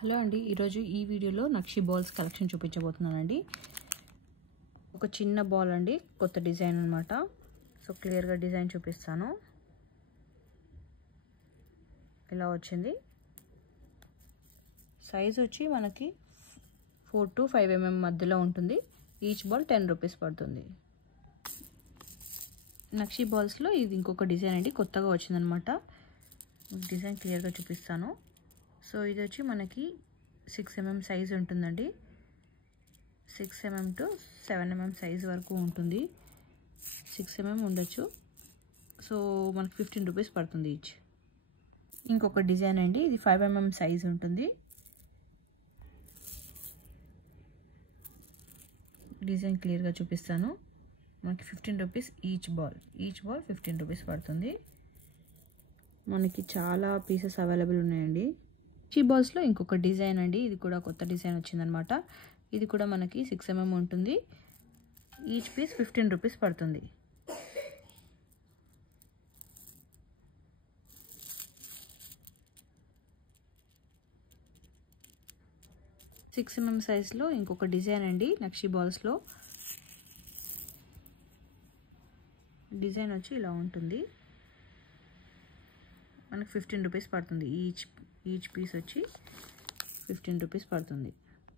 Hello అండి, ఈరోజు ఈ వీడియోలో నక్షి బాల్స్ కలెక్షన్ చూపించబోతున్నానండి. ఒక చిన్న బాల్ అండి, కొత్త డిజైన్ అనమాట. సో క్లియర్గా డిజైన్ చూపిస్తాను. ఇలా వచ్చింది. సైజ్ వచ్చి మనకి 4 to 5 mm మధ్యలో ఉంటుంది. ఈచ్ బాల్ 10 రూపీస్ పడుతుంది. నక్షి బాల్స్లో ఇది ఇంకొక డిజైన్ అండి, కొత్తగా వచ్చిందనమాట. డిజైన్ క్లియర్గా చూపిస్తాను. సో ఇది వచ్చి మనకి 6 mm సైజ్ ఉంటుందండి. 6 mm to 7 mm సైజ్ వరకు ఉంటుంది. 6 mm ఉండొచ్చు. సో మనకి 15 రూపీస్ పడుతుంది ఈచ్. ఇంకొక డిజైన్ అండి, ఇది 5 mm సైజ్ ఉంటుంది. డిజైన్ క్లియర్గా చూపిస్తాను. మనకి 15 రూపీస్ ఈచ్ బాల్ 15 రూపీస్ పడుతుంది. మనకి చాలా పీసెస్ అవైలబుల్ ఉన్నాయండి. ఈ బాల్స్లో ఇంకొక డిజైన్ అండి, ఇది కూడా కొత్త డిజైన్ వచ్చిందనమాట. ఇది కూడా మనకి 6 mm ఉంటుంది. ఈచ్ పీస్ 15 రూపీస్ పడుతుంది. సిక్స్ mm సైజ్లో ఇంకొక డిజైన్ అండి నక్షి బాల్స్లో. డిజైన్ వచ్చి ఇలా ఉంటుంది. మనకి 15 రూపీస్ పడుతుంది. ఈచ్ పీస్ వచ్చి 15 రూపీస్ పడుతుంది.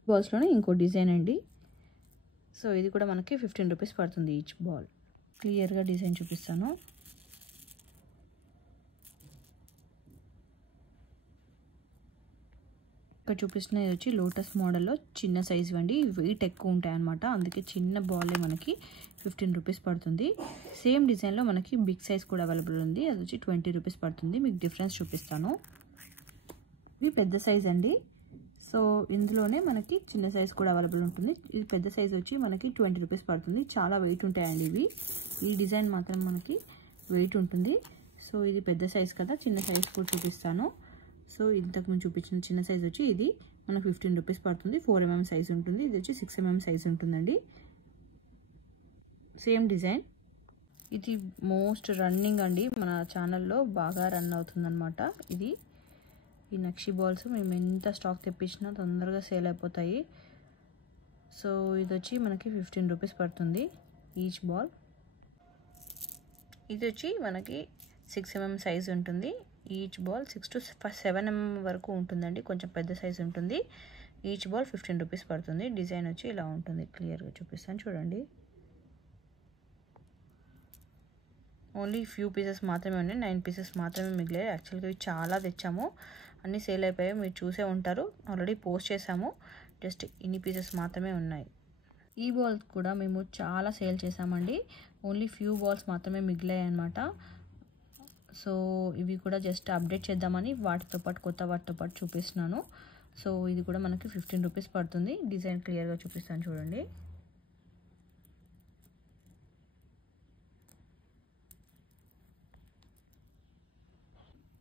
బాల్స్లోనే ఇంకో డిజైన్ అండి. సో ఇది కూడా మనకి 15 రూపీస్ పడుతుంది ఈచ్ బాల్. క్లియర్గా డిజైన్ చూపిస్తాను. ఇక్కడ చూపిస్తున్న ఇది వచ్చి లోటస్ మోడల్లో చిన్న సైజు అండి. వెయిట్ ఎక్కువ ఉంటాయి అన్నమాట, అందుకే చిన్న బాలే మనకి 15 రూపీస్ పడుతుంది. సేమ్ డిజైన్లో మనకి బిగ్ సైజ్ కూడా అవైలబుల్ ఉంది, అది వచ్చి 20 రూపీస్ పడుతుంది. మీకు డిఫరెన్స్ చూపిస్తాను. ఇవి పెద్ద సైజ్ అండి. సో ఇందులోనే మనకి చిన్న సైజ్ కూడా అవైలబుల్ ఉంటుంది. ఇది పెద్ద సైజ్ వచ్చి మనకి 20 రూపీస్ పడుతుంది. చాలా వెయిట్ ఉంటాయండి ఇవి. ఈ డిజైన్ మాత్రం మనకి వెయిట్ ఉంటుంది. సో ఇది పెద్ద సైజ్ కదా, చిన్న సైజ్ కూడా చూపిస్తాను. సో ఇంతకుముందు చూపించిన చిన్న సైజ్ వచ్చి ఇది మనకు 15 రూపీస్ పడుతుంది. 4 mm సైజ్ ఉంటుంది. ఇది వచ్చి 6 mm సైజ్ ఉంటుందండి. Same design. ఇది మోస్ట్ రన్నింగ్ అండి, మన ఛానల్లో బాగా రన్ అవుతుందన్నమాట. ఇది ఈ నక్షి బాల్స్ మేము ఎంత స్టాక్ తెప్పించినా తొందరగా సేల్ అయిపోతాయి. సో ఇది వచ్చి మనకి 15 రూపీస్ పడుతుంది ఈచ్ బాల్. ఇది వచ్చి మనకి 6 mm సైజ్ ఉంటుంది. ఈచ్ బాల్ 6 to 7 mm వరకు ఉంటుందండి, కొంచెం పెద్ద సైజ్ ఉంటుంది. ఈచ్ బాల్ 15 రూపీస్ పడుతుంది. డిజైన్ వచ్చి ఇలా ఉంటుంది. క్లియర్గా చూపిస్తాను చూడండి. ఓన్లీ ఫ్యూ పీసెస్ మాత్రమే ఉన్నాయి, 9 పీసెస్ మాత్రమే మిగిలాయి. యాక్చువల్గా ఇవి చాలా తెచ్చాము, అన్నీ సేల్ అయిపోయాయి. మీరు చూసే ఉంటారు, ఆల్రెడీ పోస్ట్ చేసాము. జస్ట్ ఇన్ని పీసెస్ మాత్రమే ఉన్నాయి. ఈ బాల్స్ కూడా మేము చాలా సేల్ చేసామండి. ఓన్లీ ఫ్యూ బాల్స్ మాత్రమే మిగిలాయి అన్నమాట. సో ఇవి కూడా జస్ట్ అప్డేట్ చేద్దామని వాటితో పాటు కొత్త వాటితో పాటు చూపిస్తున్నాను. సో ఇది కూడా మనకి 15 రూపీస్ పడుతుంది. డిజైన్ క్లియర్గా చూపిస్తాను చూడండి.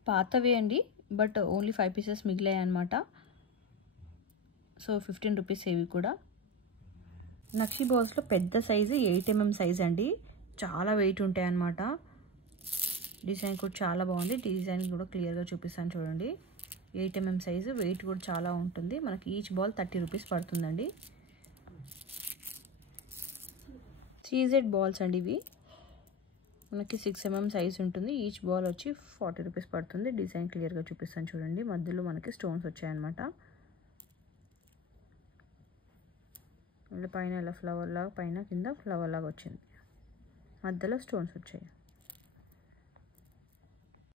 పాతవే అండి, బట్ ఓన్లీ 5 పీసెస్ మిగిలాయి అన్నమాట. సో 15 రూపీస్ ఇవి కూడా. నక్షి బాల్స్లో పెద్ద సైజు 8 mm సైజ్ అండి, చాలా వెయిట్ ఉంటాయి అన్నమాట. డిజైన్ కూడా చాలా బాగుంది. డిజైన్ కూడా క్లియర్గా చూపిస్తాను చూడండి. 8 mm సైజు, వెయిట్ కూడా చాలా ఉంటుంది. మనకి ఈచ్ బాల్ 30 రూపీస్ పడుతుందండి. సీజెడ్ బాల్స్ అండి ఇవి. మనకి 6 mm సైజ్ ఉంటుంది. ఈచ్ బాల్ వచ్చి 40 రూపీస్ పడుతుంది. డిజైన్ క్లియర్గా చూపిస్తాను చూడండి. మధ్యలో మనకి స్టోన్స్ వచ్చాయన్నమాట. ఇలా పైన ఇలా ఫ్లవర్ లాగా, పైన కింద ఫ్లవర్ లాగా వచ్చింది, మధ్యలో స్టోన్స్ వచ్చాయి.